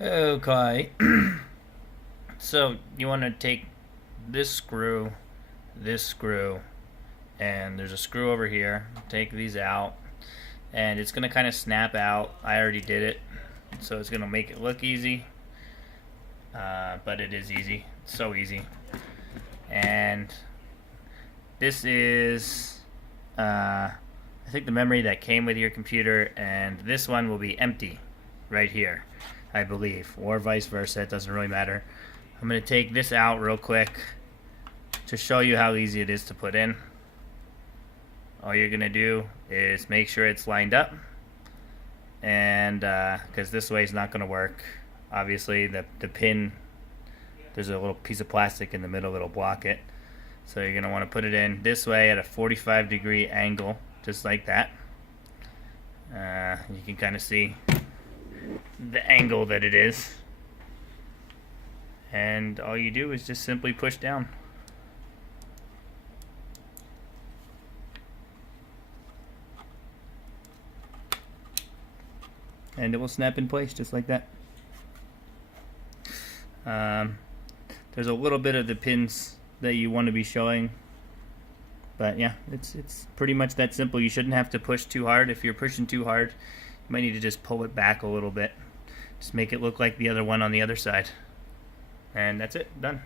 Okay. So you want to take this screw, and there's a screw over here. Take these out, and it's going to kind of snap out. I already did it, so it's going to make it look easy, but it is easy. It's so easy. And this is, I think, the memory that came with your computer, and this one will be empty right here, I believe, or vice versa. It doesn't really matter. I'm going to take this out real quick to show you how easy it is to put in. All you're going to do is make sure it's lined up, and because this way is not going to work. Obviously the pin, there's a little piece of plastic in the middle that'll block it, so you're going to want to put it in this way at a 45-degree angle, just like that. You can kind of see the angle that it is, and all you do is just simply push down. And it will snap in place just like that. There's a little bit of the pins that you want to be showing, but yeah, it's pretty much that simple. You shouldn't have to push too hard. If you're pushing too hard, you might need to just pull it back a little bit. Just make it look like the other one on the other side. And that's it, done.